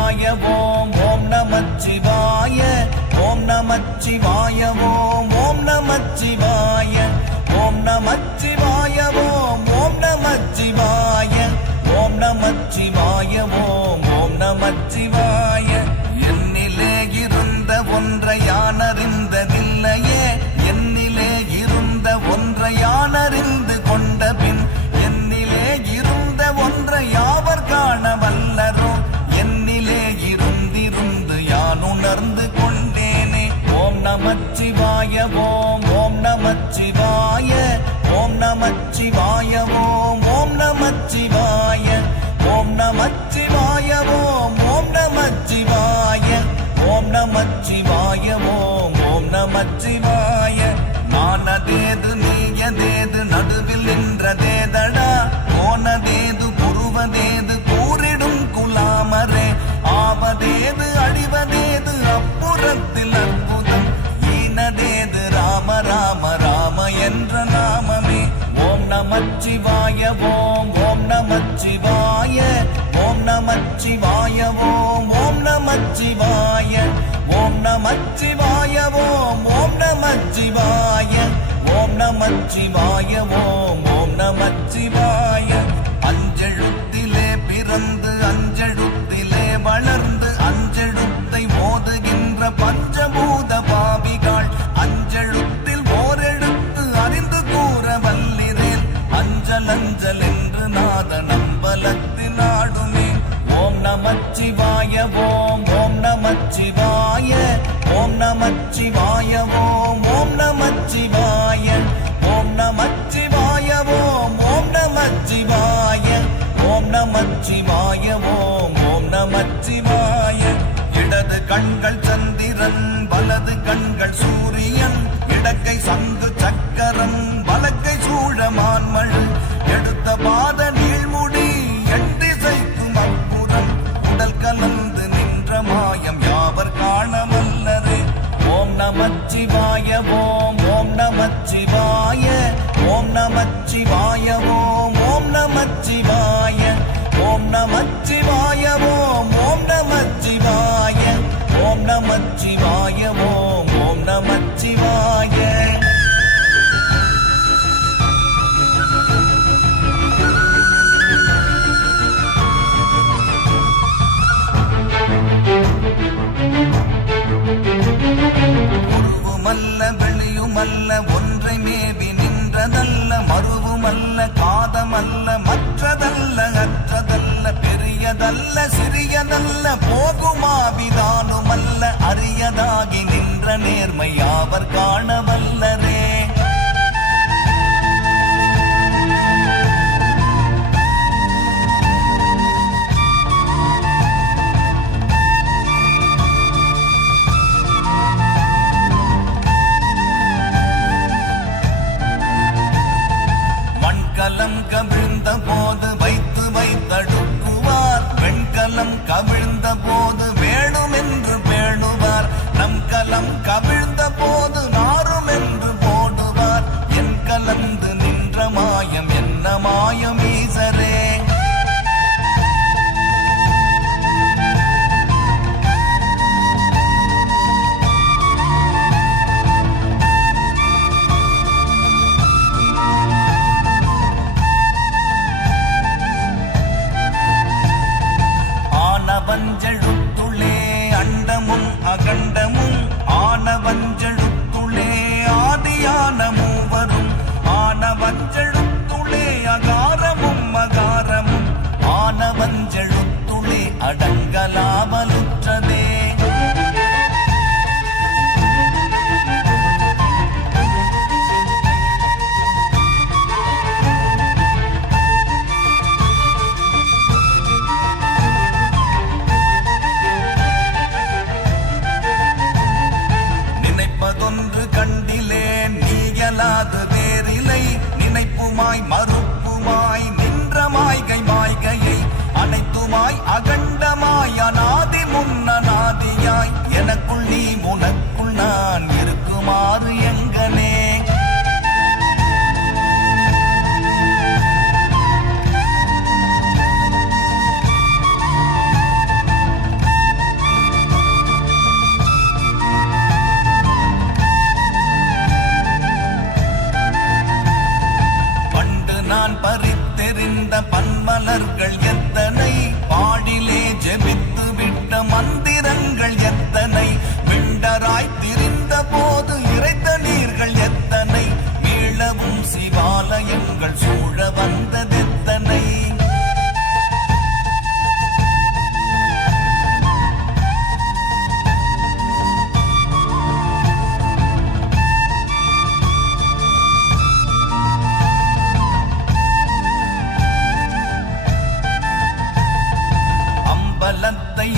நமச்சிவாய ஓம் ஓம் நமச்சிவாய ஓம் நமச்சிவாய ஓம் ஓம் நமச்சிவாய ஓம் நமச்சிவாய ஓம் ஓம் நமச்சிவாய ஓம் நமச்சிவாய ஓம் ஓம் நமச்சிவாய என்னிலே இருந்த ஒன்றை யானறிந்ததில்லையே என்னிலே இருந்த ஒன்றை யானறிந்து கொண்ட பின் என்னிலே இருந்த ஒன்றை யாவர் காண வல்லரோ என்னிலே இருந்திருந்து யான் உணர்ந்து கொண்டேனே ஓம் நமச்சிவாய ஓம் ஓம் நமச்சிவாய ஓம் நமச்சிவாய ஓம் ஓம் நமச்சிவாய ஓம் நமச்சிவாய ஓம் ஓம் நமச்சிவாய ஓம் நமச்சிவாய ஓம் ஓம் நமச்சிவாய நானதேது நீயதேது நடுவில் நின்றதேதடா போனதேது புருவதேது கூறிடும் குலாமரே ஆவதேது அழிவதேது அப்புறத்தில் அற்புதம் ஈனதேது ராம ராம ராம என்ற நாமமே ஓம் நமச்சிவாய ஓம் ஓம் நமச்சிவாய ஓம் நமச்சிவாய ஓம் ஓம் நமச்சிவாய ஓம் நமச்சிவாய ஓம் ஓம் நமச்சிவாய ஓம் நமச்சிவாய ஓம் ஓம் நமச்சிவாய அஞ்செழுத்திலே பிறந்து அஞ்செழுத்திலே வளர்ந்து அஞ்செழுத்தை ஓதுகின்ற பஞ்சபூத பாவிகள் அஞ்செழுத்தில் ஓரெழுத்து அறிந்து கூற வல்லிரேன் அஞ்சல் அஞ்சல் என்று நாத நம்பலத்தில் ஆடுமே ஓம் நமச்சிவாய ஓம் ஓம் நமச்சிவாய ஓம் நமச்சிவாய ஓம் ஓம் நமச்சிவாய ஓம் நமச்சிவாய ஓம் ஓம் நமச்சிவாய ஓம் நமச்சிவாய ஓம் ஓம் நமச்சிவாய இடது கண்கள் சந்திரன் வலது கண்கள் சூரியன் இடக்கை சங்கு சக்கரம் வலக்கை சூழமான்மழு எடுத்த பாத நீழ்முடி எட்டிசைக்கும் அப்புறம் உடல் கலந்து நின்ற மாயம் யாவர் காணவல்லரே ஓம் நமச்சிவாய ஓம் ஓம் நமச்சிவாய ஓம் நமச்சிவாய ஓம் ஓம் நமச்சிவாய ஓம் நமச்சிவாய ஓம் ஓம் நமச்சிவாய ஓம் நமச்சிவாய ஓம் ஓம் நமச்சிவாய உருவுமல்ல வெளியுமல்ல ஒன்றை மேவி நின்றதல்ல மறுவுமல்ல காதமல்ல மற்றதல்ல அற்றதல்ல பெரியதல்ல சிறியதல்ல போகுமாவிதானுமல்ல அரியதாகி நின்ற நேர்மை யாவர் காணவல்லரே வெண்கலம் கவிழ்ந்த போது வைத்து வைத்தடுக்குவார் வெண்கலம் கவிழ்ந்த போது வேணும் என்று பேணுவார் நம் கலம் கவிழ்ந்த போது நாரும் என்று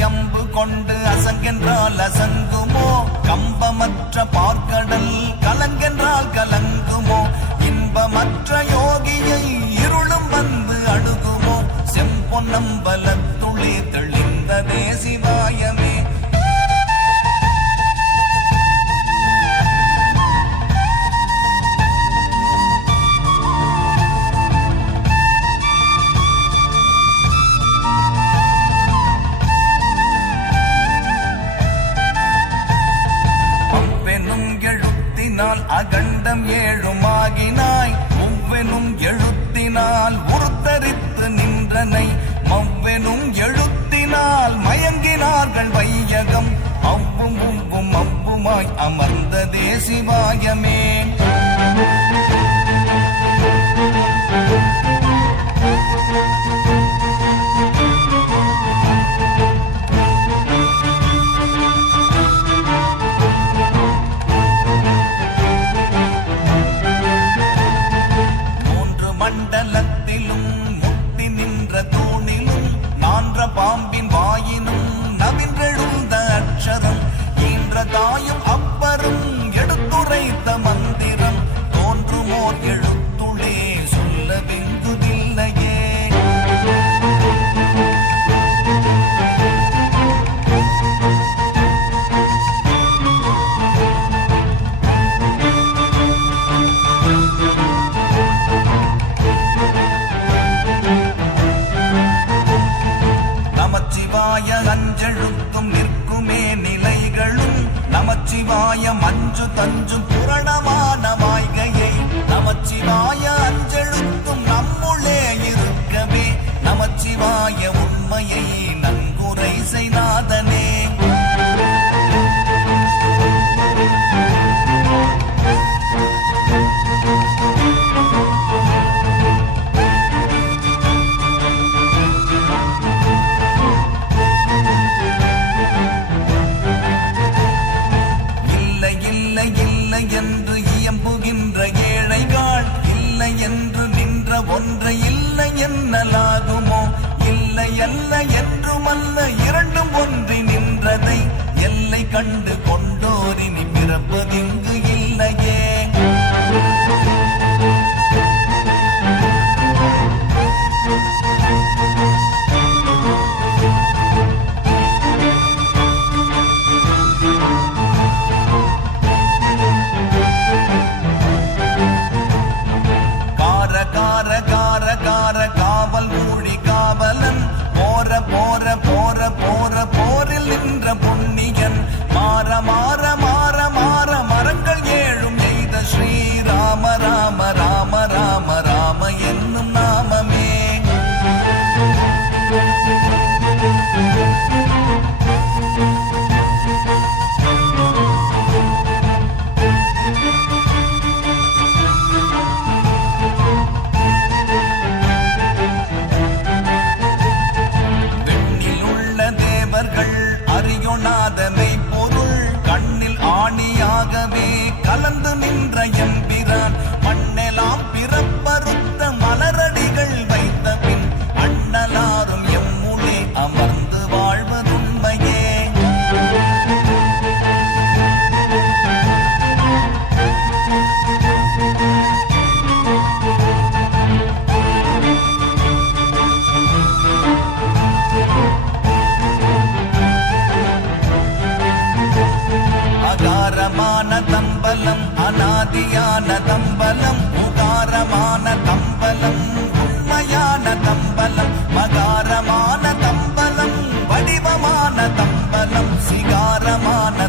அம்பு கொண்டு அசங்கென்றால் அசங்குமோ? கம்பமற்ற பார்க்கடல் கலங்கென்றால் கலங்குமோ? இன்பமற்ற யோகியை இருளும் வந்து அணுகுமோ? செம்பொன்னம்பலத்துளே தெளிந்ததே சிவாயமே. அகண்டம் ஏழுமாகினாய் முவ்வெனும் எழுத்தினால் உருத்தரித்து நின்றனை மவ்வெனும் எழுத்தினால் மயங்கினார்கள் வையகம் அவ்வும் உவ்வும் அவ்வுமாய் அமர்ந்ததே சிவாயமே. மண்டலத்திலும் முட்டி நின்ற தூணிலும் நான்ற பாம்பின் வாயினும் நவின்றெழுந்த அக்ஷரம் ஈன்ற தாயும் அப்பரும் எடுத்துரைத்த மந்திரம் தோன்றுமோர் எழுத்துளே சொல்ல வெங்குதில்லையே. அஞ்செழுத்தும் நிற்குமே நிலைகளும் நமச்சிவாய மஞ்சு தஞ்சும் புரணமான மாய்கையை நமச்சிவாய அஞ்செழுத்தும் நம்முள்ளே இருக்கவே நமச்சிவாய உண்மையை நன்குரை செய்நாதனே. என்று இயம்புகின்ற ஏழைகள் இல்லை என்று நின்ற ஒன்றை இல்லை என்னலாகுமோ? இல்லை அல்ல என்றுமல்ல இரண்டும் ஒன்றி நின்றதை எல்லை கண்டு கொண்டோரினி பிறப்பதிங்கு இல்லையே. காவல் ஊழி காவலன் போற போற போற போற போரில் நின்ற புண்ணியன் மாற மாற மாற மாற மரங்கள் ஏழும் எய்த ஸ்ரீராம ராம ராம ராம ராம என்னும் நாமமே. அறியொணாதமை பொருள் கண்ணில் ஆணியாகவே கலந்து நின்ற எம்பிரான் மண்ணெலாம் பிறப்பறுத்த மலரடிகள் வைத்த பின் அண்ணலாரும் எம்முளே அமர்ந்து வாழ்வதுண்மையே. அகாரமான தம்பலம் அநாதியான தம்பலம் உகாரமான தம்பலம் உண்மையான தம்பலம் மகாரமான தம்பலம் வடிவமான தம்பலம் சிகாரமான